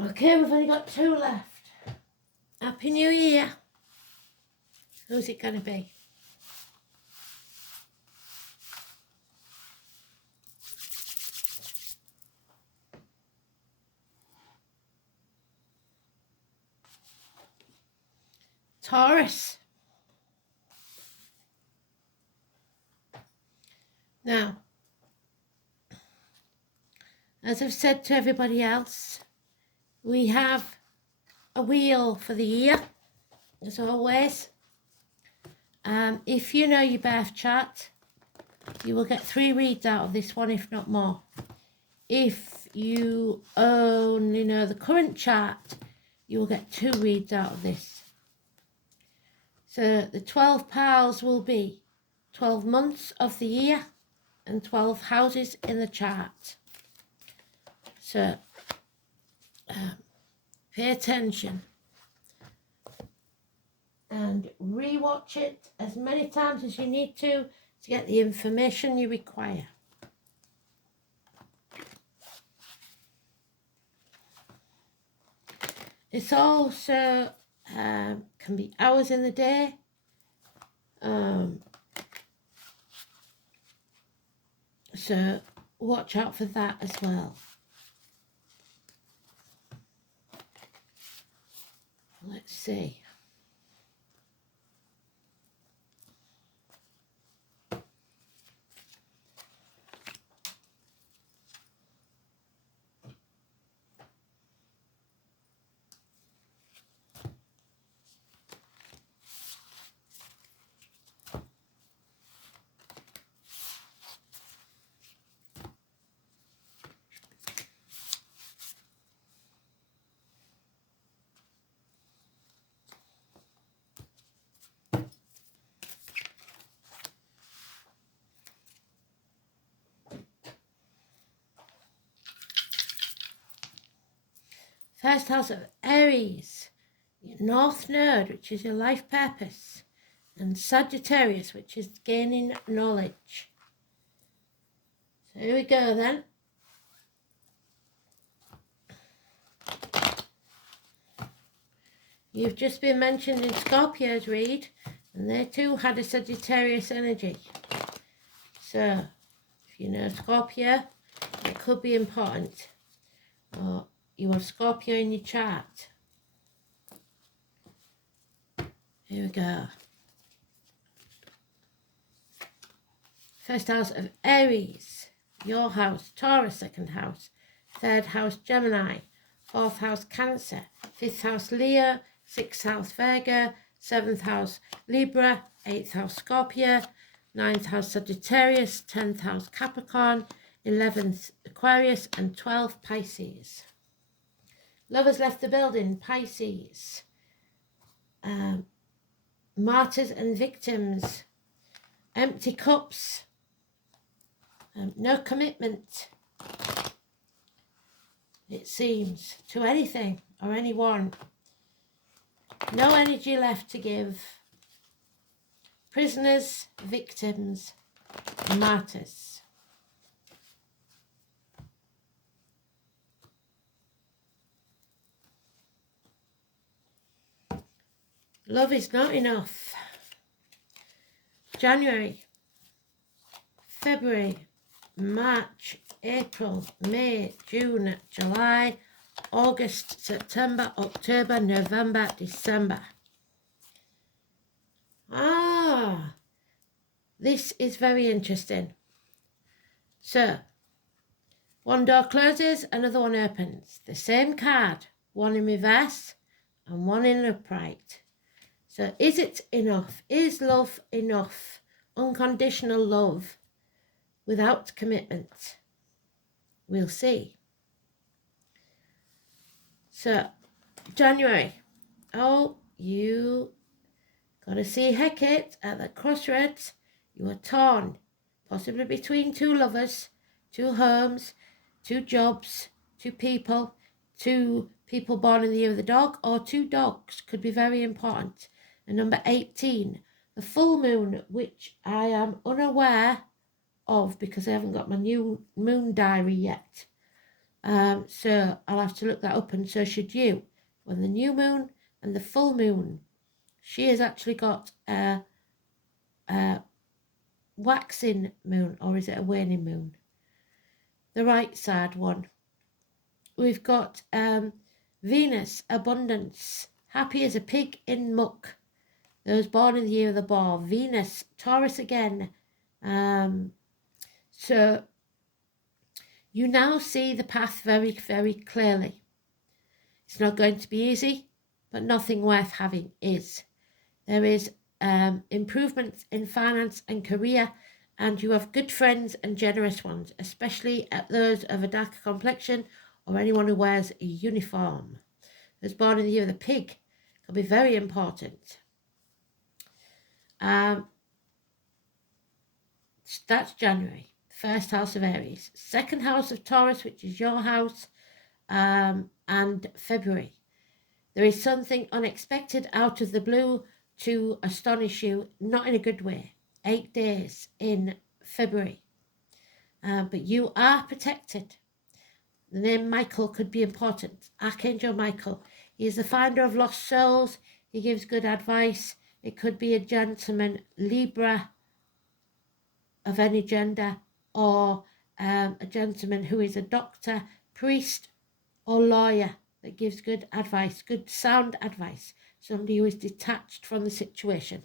Okay, we've only got 2 left. Happy New Year. Who's it going to be? Taurus. Now, as I've said to everybody else, we have a wheel for the year, as always. If you know your birth chart, you will get 3 reads out of this one, if not more. If you only know the current chart, you will get 2 reads out of this. So the 12 piles will be 12 months of the year and 12 houses in the chart. So pay attention and rewatch it as many times as you need to get the information you require. It's also can be hours in the day. So watch out for that as well. Let's see. First house of Aries, your North Node, which is your life purpose, and Sagittarius, which is gaining knowledge. So here we go then. You've just been mentioned in Scorpio's read, and they too had a Sagittarius energy. So, if you know Scorpio, it could be important. Or you have Scorpio in your chart. Here we go. First house of Aries, your house, Taurus, second house, third house, Gemini, fourth house, Cancer, fifth house, Leo, sixth house, Virgo, seventh house, Libra, eighth house, Scorpio, ninth house, Sagittarius, 10th house, Capricorn, 11th, Aquarius, and 12th, Pisces. Lovers left the building, Pisces. Martyrs and victims. Empty cups. No commitment, it seems, to anything or anyone. No energy left to give. Prisoners, victims, martyrs. Love is not enough. January, February, March, April, May, June, July, August, September, October, November, December. This is very interesting. So, one door closes, another one opens. The same card, one in reverse and one in upright. So is it enough? Is love enough? Unconditional love without commitment? We'll see. So, January. Oh, you got to see Hecate at the crossroads. You are torn, possibly between 2 lovers, 2 homes, 2 jobs, 2 people, 2 people born in the year of the dog, or 2 dogs could be very important. And number 18, the full moon, which I am unaware of because I haven't got my new moon diary yet. So I'll have to look that up, and so should you. When the new moon and the full moon, she has actually got a waxing moon, or is it a waning moon? The right side one. We've got Venus, abundance, happy as a pig in muck. Those born in the year of the boar. Venus, Taurus again. So you now see the path very, very clearly. It's not going to be easy, but nothing worth having is. There is improvements in finance and career, and you have good friends and generous ones, especially those of a darker complexion or anyone who wears a uniform. Those born in the year of the pig can be very important. That's January, first house of Aries. Second house of Taurus, which is your house, and February. There is something unexpected out of the blue to astonish you, not in a good way. 8 days in February. But you are protected. The name Michael could be important. Archangel Michael. He is the finder of lost souls. He gives good advice. It could be a gentleman, Libra, of any gender, or a gentleman who is a doctor, priest, or lawyer that gives good advice, good sound advice. Somebody who is detached from the situation.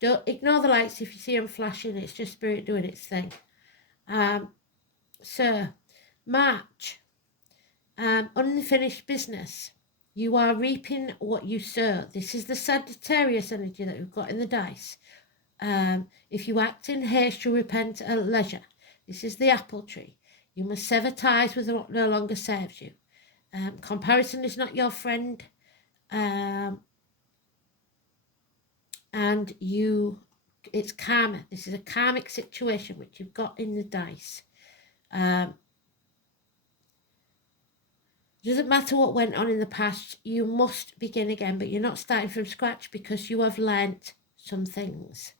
Don't ignore the lights if you see them flashing. It's just spirit doing its thing. So, March, unfinished business. You are reaping what you sow. This is the Sagittarius energy that we've got in the dice. If you act in haste, you repent at leisure. This is the apple tree. You must sever ties with what no longer serves you. Comparison is not your friend. And it's karma. This is a karmic situation which you've got in the dice. Doesn't matter what went on in the past, you must begin again, but you're not starting from scratch because you have learnt some things.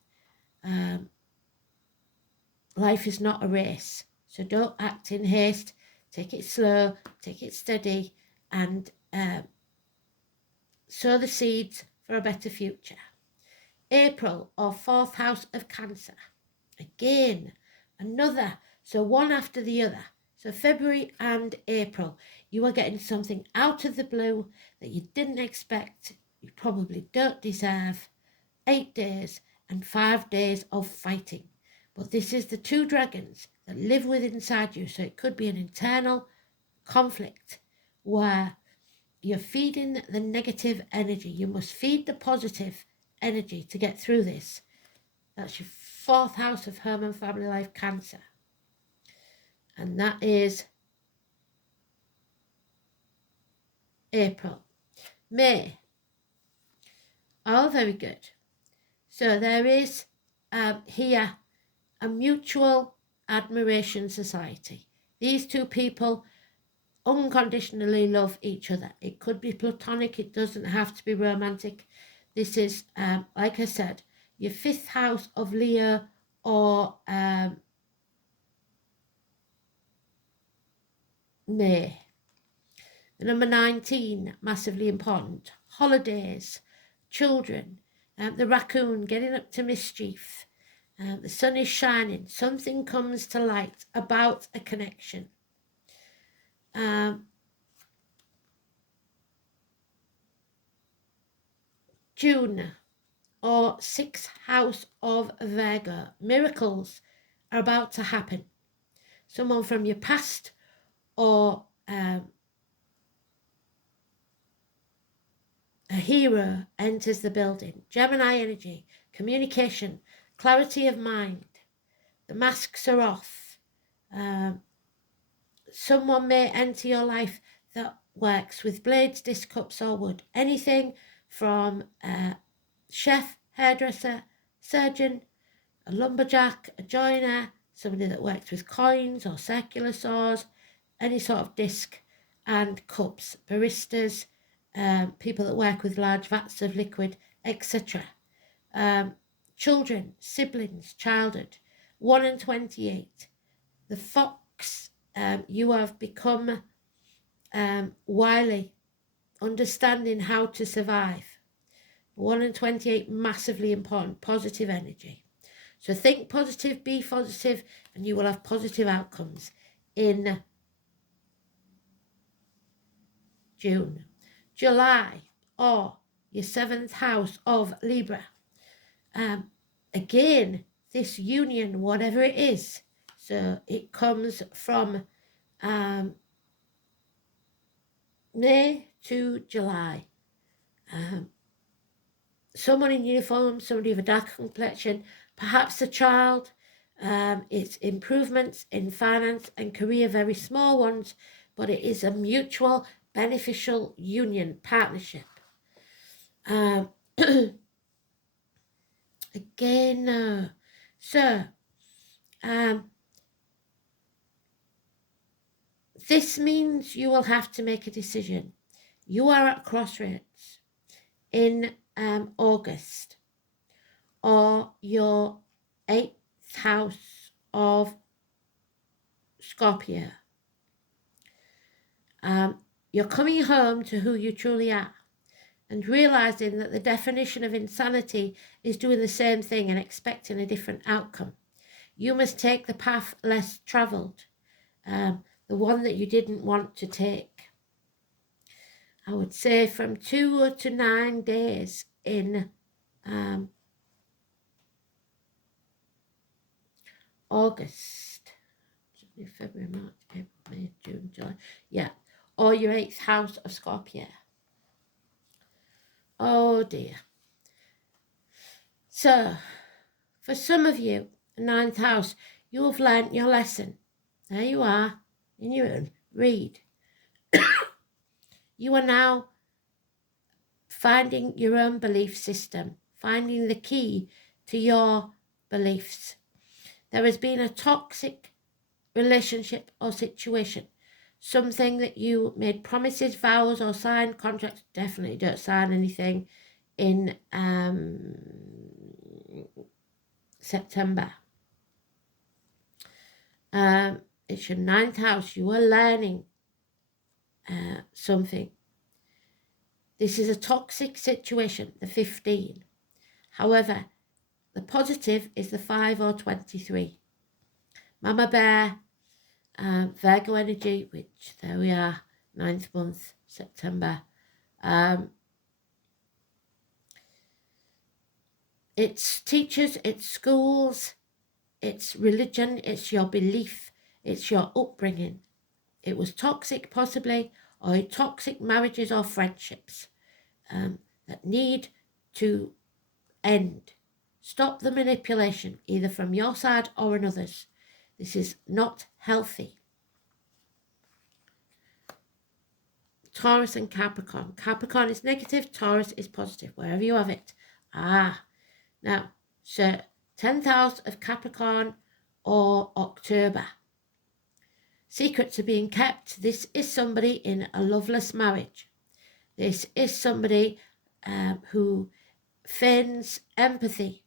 Life is not a race, so don't act in haste. Take it slow, take it steady, and sow the seeds for a better future. April, or fourth house of Cancer. Again, another, so one after the other. So February and April, you are getting something out of the blue that you didn't expect, you probably don't deserve. 8 days and 5 days of fighting. But this is the two dragons that live within inside you, so it could be an internal conflict where you're feeding the negative energy. You must feed the positive energy to get through this. That's your fourth house of home and family life, Cancer. And that is April. May. Oh, very good. So there is here a mutual admiration society. These two people unconditionally love each other. It could be platonic. It doesn't have to be romantic. This is, like I said, your fifth house of Leo or May. Number 19, massively important. Holidays, children, the raccoon getting up to mischief. The sun is shining. Something comes to light about a connection. June, or sixth house of Virgo. Miracles are about to happen. Someone from your past or a hero enters the building. Gemini energy, communication, clarity of mind. The masks are off. Someone may enter your life that works with blades, disc cups, or wood. Anything from a chef, hairdresser, surgeon, a lumberjack, a joiner, somebody that works with coins or circular saws, any sort of disc and cups, baristas, people that work with large vats of liquid, etc. Children, siblings, childhood. 1 and 28. The fox, you have become wily, understanding how to survive. 1 and 28, massively important, positive energy. So think positive, be positive, and you will have positive outcomes in June. July, or your 7th house of Libra. Again, this union, whatever it is, so it comes from May to July. Someone in uniform, somebody of a dark complexion, perhaps a child. It's improvements in finance and career, very small ones, but it is a mutual beneficial union partnership. Again, this means you will have to make a decision. You are at crossroads in August, or your 8th house of Scorpio. You're coming home to who you truly are and realizing that the definition of insanity is doing the same thing and expecting a different outcome. You must take the path less traveled, the one that you didn't want to take. I would say from 2 to 9 days in August, February, March, April, May, June, July. Yeah, or your 8th house of Scorpio. Oh dear. So, for some of you, 9th house, you have learnt your lesson. There you are, in your own. Read. You are now finding your own belief system, finding the key to your beliefs. There has been a toxic relationship or situation, something that you made promises, vows, or signed contracts. Definitely don't sign anything in September. It's your 9th house. You are learning something. This is a toxic situation, the 15. However, the positive is the 5 or 23. Mama Bear, Virgo energy, which there we are, 9th month, September. It's teachers, it's schools, it's religion, it's your belief, it's your upbringing. It was toxic possibly, or toxic marriages or friendships that need to end. Stop the manipulation, either from your side or another's. This is not healthy. Taurus and Capricorn. Capricorn is negative, Taurus is positive, wherever you have it. Now, so 10th house of Capricorn or October. Secrets are being kept. This is somebody in a loveless marriage. This is somebody who feigns empathy.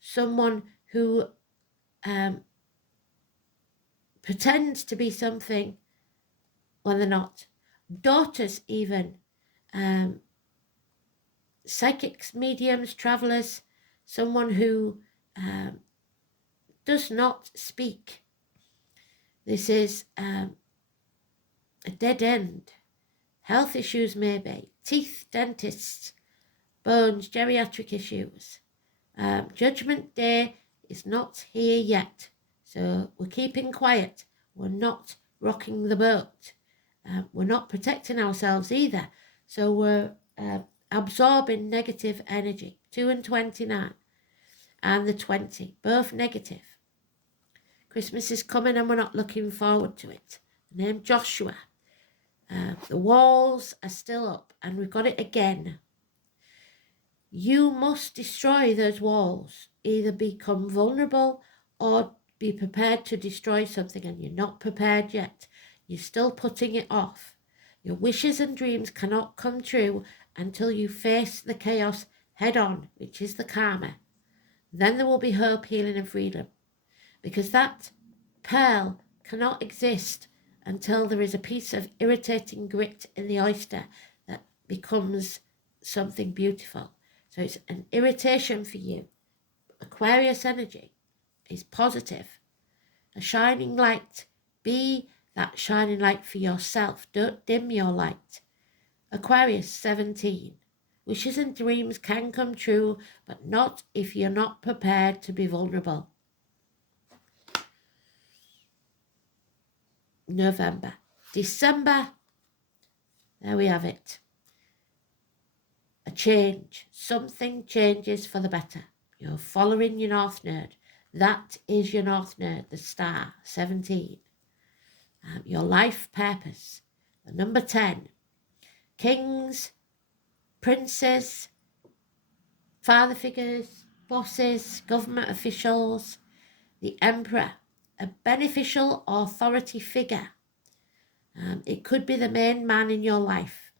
Someone who pretends to be something when they're not. Daughters even. Psychics, mediums, travellers. Someone who does not speak. This is a dead end. Health issues maybe. Teeth, dentists, bones, geriatric issues. Judgment Day is not here yet. So we're keeping quiet. We're not rocking the boat. We're not protecting ourselves either. So we're absorbing negative energy. 2 and 29 and the 20, both negative. Christmas is coming and we're not looking forward to it. The name Joshua. The walls are still up and we've got it again. You must destroy those walls. Either become vulnerable or be prepared to destroy something, and you're not prepared yet. You're still putting it off. Your wishes and dreams cannot come true until you face the chaos head on, which is the karma. Then there will be hope, healing and freedom. Because that pearl cannot exist until there is a piece of irritating grit in the oyster that becomes something beautiful. So it's an irritation for you. Aquarius energy is positive. A shining light. Be that shining light for yourself. Don't dim your light. Aquarius 17. Wishes and dreams can come true, but not if you're not prepared to be vulnerable. November. December. There we have it. A change. Something changes for the better. You're following your North Node. That is your North Node, the star, 17. Your life purpose. The number 10. Kings, princes, father figures, bosses, government officials, the emperor, a beneficial authority figure. It could be the main man in your life.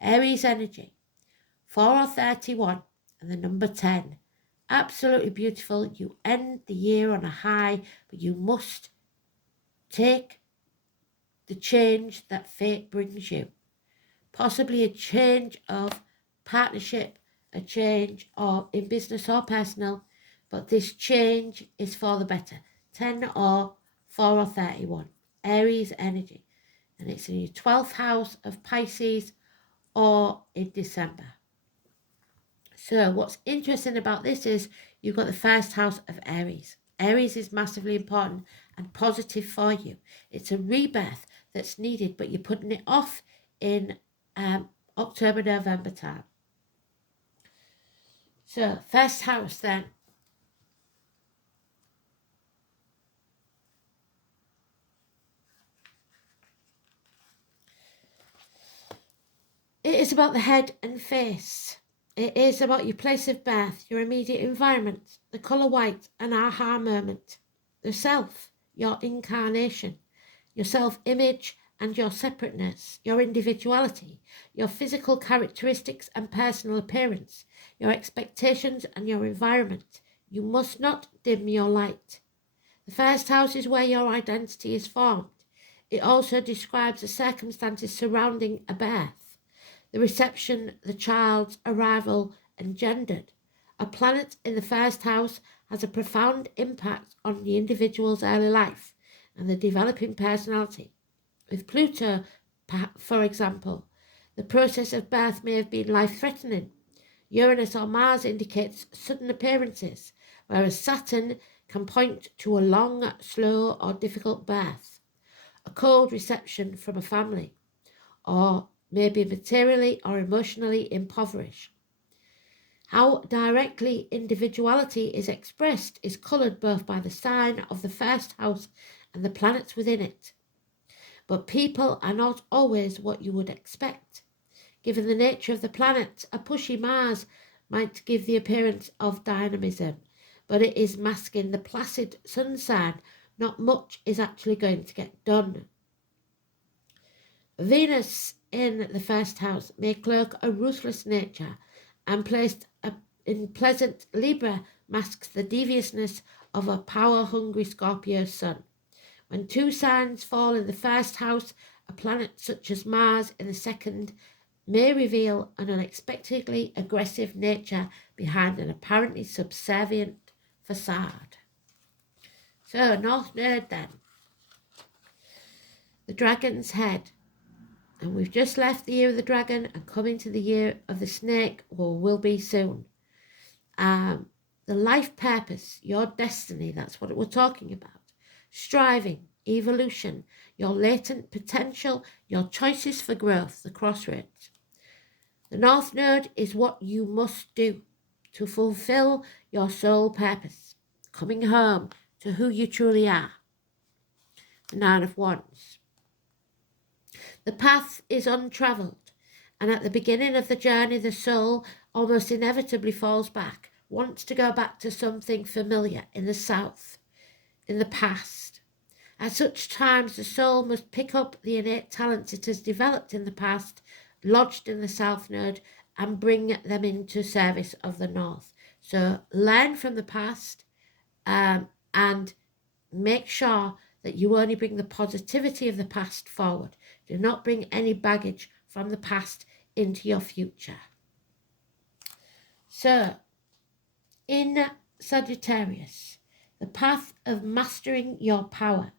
Aries energy, 4 or 31, and the number 10. Absolutely beautiful. You end the year on a high, but you must take the change that fate brings you. Possibly a change of partnership, a change of in business or personal, but this change is for the better. 10 or 4 or 31. Aries energy. And it's in your 12th house of Pisces or in December. So what's interesting about this is you've got the first house of Aries. Aries is massively important and positive for you. It's a rebirth that's needed, but you're putting it off in October, November time. So first house then. It is about the head and face. It is about your place of birth, your immediate environment, the colour white, an aha moment, the self, your incarnation, your self-image and your separateness, your individuality, your physical characteristics and personal appearance, your expectations and your environment. You must not dim your light. The first house is where your identity is formed. It also describes the circumstances surrounding a birth, the reception the child's arrival engendered. A planet in the first house has a profound impact on the individual's early life and the developing personality. With Pluto, for example, the process of birth may have been life-threatening. Uranus or Mars indicates sudden appearances, whereas Saturn can point to a long, slow or difficult birth, a cold reception from a family, or maybe materially or emotionally impoverished. How directly individuality is expressed is coloured both by the sign of the first house and the planets within it. But people are not always what you would expect. Given the nature of the planets, a pushy Mars might give the appearance of dynamism, but it is masking the placid sun sign. Not much is actually going to get done. Venus in the first house may cloak a ruthless nature, and placed in pleasant Libra masks the deviousness of a power-hungry Scorpio sun. When two signs fall in the first house, a planet such as Mars in the second may reveal an unexpectedly aggressive nature behind an apparently subservient facade. So, North Node then. The dragon's head. And we've just left the year of the dragon and come into the year of the snake, or will be soon. The life purpose, your destiny, that's what we're talking about. Striving, evolution, your latent potential, your choices for growth, the crossroads. The North Node is what you must do to fulfill your soul purpose, coming home to who you truly are. The Nine of Wands. The path is untravelled, and at the beginning of the journey, the soul almost inevitably falls back, wants to go back to something familiar in the south, in the past. At such times, the soul must pick up the innate talents it has developed in the past, lodged in the south node, and bring them into service of the north. So learn from the past and make sure that you only bring the positivity of the past forward. Do not bring any baggage from the past into your future. So, in Sagittarius, the path of mastering your power.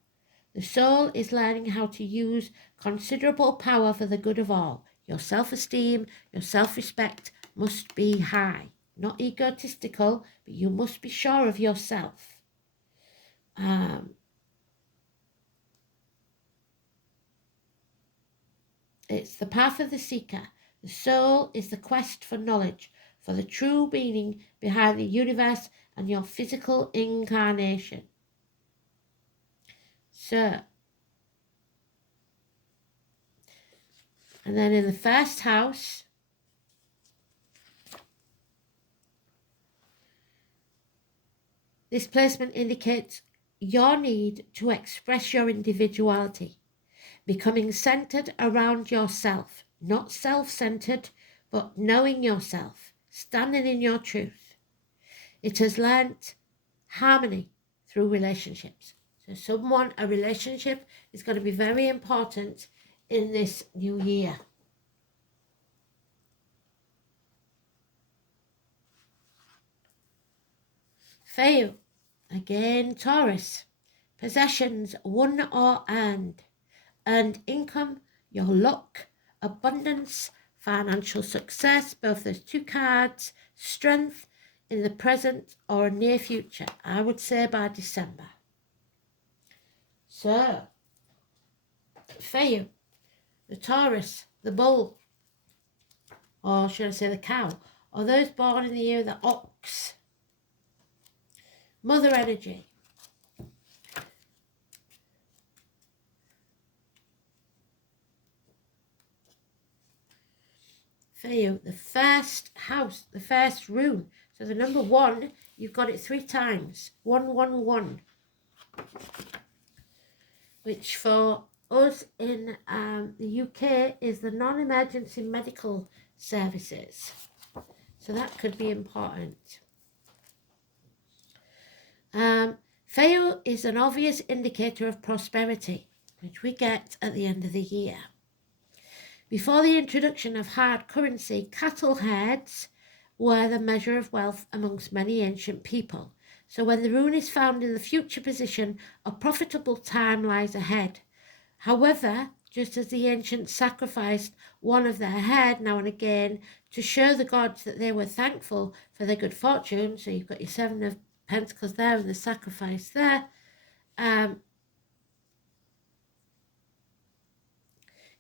The soul is learning how to use considerable power for the good of all. Your self-esteem, your self-respect must be high. Not egotistical, but you must be sure of yourself. It's the path of the seeker. The soul is the quest for knowledge, for the true meaning behind the universe and your physical incarnation. So, and then in the first house, this placement indicates your need to express your individuality, becoming centered around yourself, not self-centered, but knowing yourself, standing in your truth. It has learnt harmony through relationships. So a relationship is going to be very important in this new year. For you, again, Taurus, possessions won or earned. Earned income, your luck, abundance, financial success, both those two cards, strength in the present or near future, I would say by December. So, for you, the Taurus, the bull, or should I say the cow, or those born in the year of the ox, mother energy. For you, the first house, the first rune. So the number 1, you've got it 3 times. 111. Which for us in the UK is the non-emergency medical services. So that could be important. Feo is an obvious indicator of prosperity, which we get at the end of the year. Before the introduction of hard currency, cattle herds were the measure of wealth amongst many ancient people. So when the rune is found in the future position, a profitable time lies ahead. However, just as the ancients sacrificed one of their herd now and again to show the gods that they were thankful for their good fortune, so you've got your 7 of Pentacles there and the sacrifice there,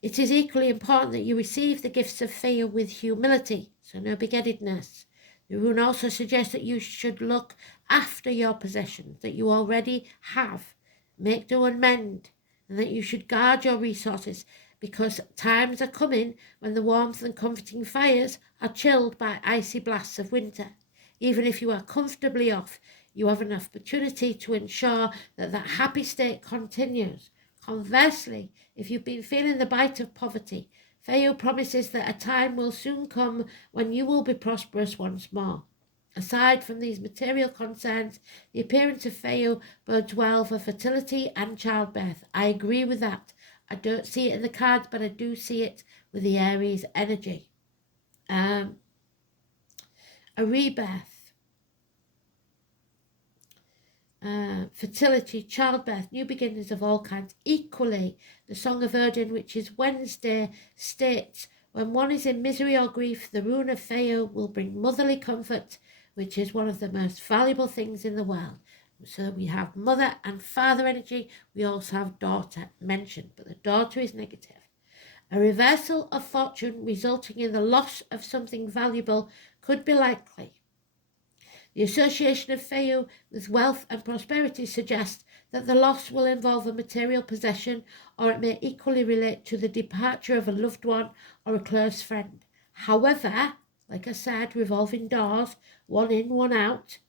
it is equally important that you receive the gifts of Feo with humility, so no big-headedness. The rune also suggests that you should look after your possessions that you already have, make do and mend, and that you should guard your resources because times are coming when the warmth and comforting fires are chilled by icy blasts of winter. Even if you are comfortably off, you have an opportunity to ensure that that happy state continues. Conversely, if you've been feeling the bite of poverty, Feo promises that a time will soon come when you will be prosperous once more. Aside from these material concerns, the appearance of Feo bodes well for fertility and childbirth. I agree with that. I don't see it in the cards, but I do see it with the Aries energy. A rebirth. Fertility, childbirth, new beginnings of all kinds. Equally, the Song of Odin, which is Wednesday, states, when one is in misery or grief, the rune of Feo will bring motherly comfort, which is one of the most valuable things in the world. So we have mother and father energy. We also have daughter mentioned, but the daughter is negative. A reversal of fortune resulting in the loss of something valuable could be likely. The association of Feo with wealth and prosperity suggests that the loss will involve a material possession, or it may equally relate to the departure of a loved one or a close friend. However, like I said, revolving doors, one in, one out.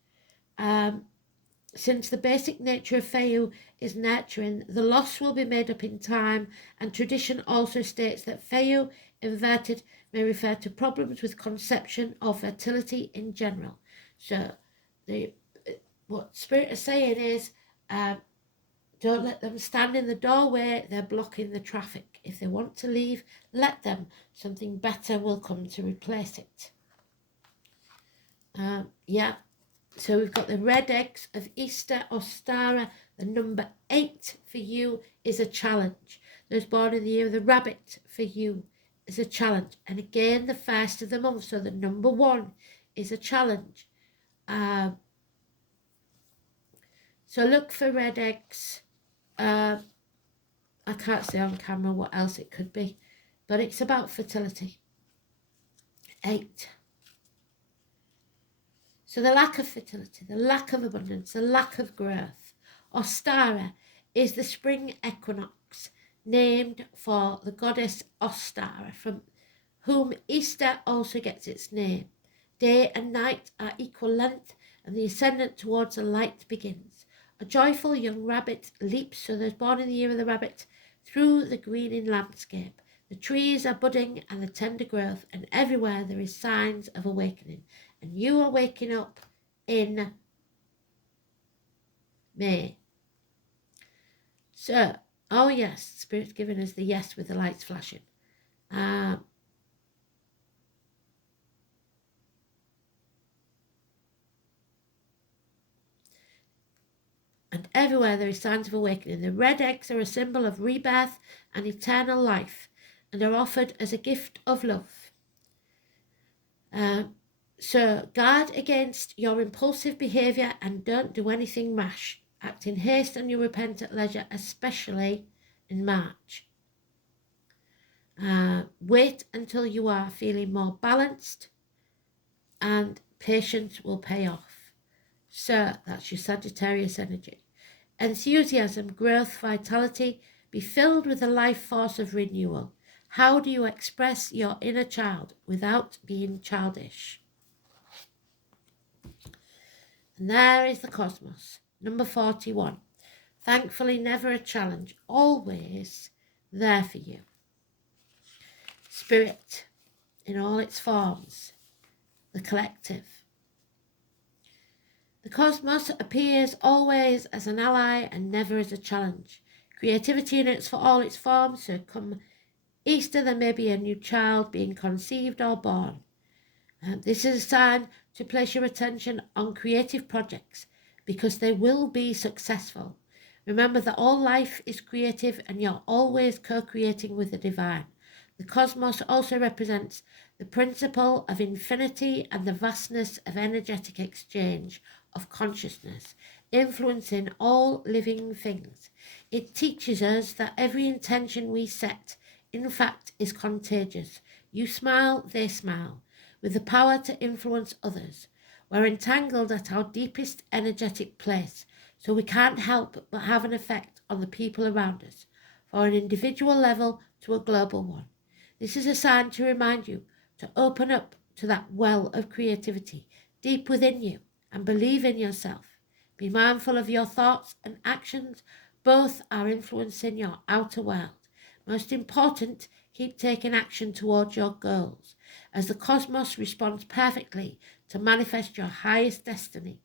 Since the basic nature of Feo is nurturing, the loss will be made up in time, and tradition also states that Feo inverted may refer to problems with conception or fertility in general. So what Spirit is saying is, Don't let them stand in the doorway. They're blocking the traffic. If they want to leave, let them. Something better will come to replace it. Yeah. So we've got the red eggs of Easter, Ostara. The number 8 for you is a challenge. Those born in the year of the rabbit for you is a challenge. And again, the first of the month. So the number 1 is a challenge. So look for red eggs. I can't say on camera what else it could be, but it's about fertility. 8. So the lack of fertility, the lack of abundance, the lack of growth. Ostara is the spring equinox, named for the goddess Ostara, from whom Easter also gets its name. Day and night are equal length, and the ascendant towards the light begins. A joyful young rabbit leaps, so those born in the year of the rabbit, through the greening landscape. The trees are budding and the tender growth, and everywhere there is signs of awakening. And you are waking up in May. So, oh yes, Spirit's giving us the yes with the lights flashing. And everywhere there is signs of awakening. The red eggs are a symbol of rebirth and eternal life, and are offered as a gift of love. So guard against your impulsive behaviour and don't do anything rash. Act in haste and you repent at leisure, especially in March. Wait until you are feeling more balanced, and patience will pay off. So that's your Sagittarius energy. Enthusiasm, growth, vitality. Be filled with the life force of renewal. How do you express your inner child without being childish? And there is the cosmos. Number 41. Thankfully, never a challenge. Always there for you. Spirit in all its forms. The collective. The cosmos appears always as an ally and never as a challenge. Creativity in its for all its forms. So come Easter, there may be a new child being conceived or born. This is a sign to place your attention on creative projects because they will be successful. Remember that all life is creative and you're always co-creating with the divine. The cosmos also represents the principle of infinity and the vastness of energetic exchange of consciousness, influencing all living things. It teaches us that every intention we set, in fact, is contagious. You smile, they smile. With the power to influence others. We're entangled at our deepest energetic place, so we can't help but have an effect on the people around us, from an individual level to a global one. This is a sign to remind you to open up to that well of creativity deep within you and believe in yourself. Be mindful of your thoughts and actions. Both are influencing your outer world. Most important, keep taking action towards your goals, as the cosmos responds perfectly to manifest your highest destiny.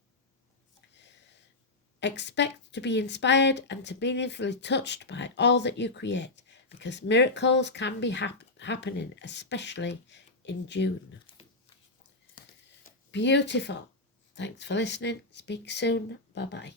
Expect to be inspired and to be meaningfully touched by all that you create, because miracles can be happening, especially in June. Beautiful. Thanks for listening. Speak soon. Bye-bye.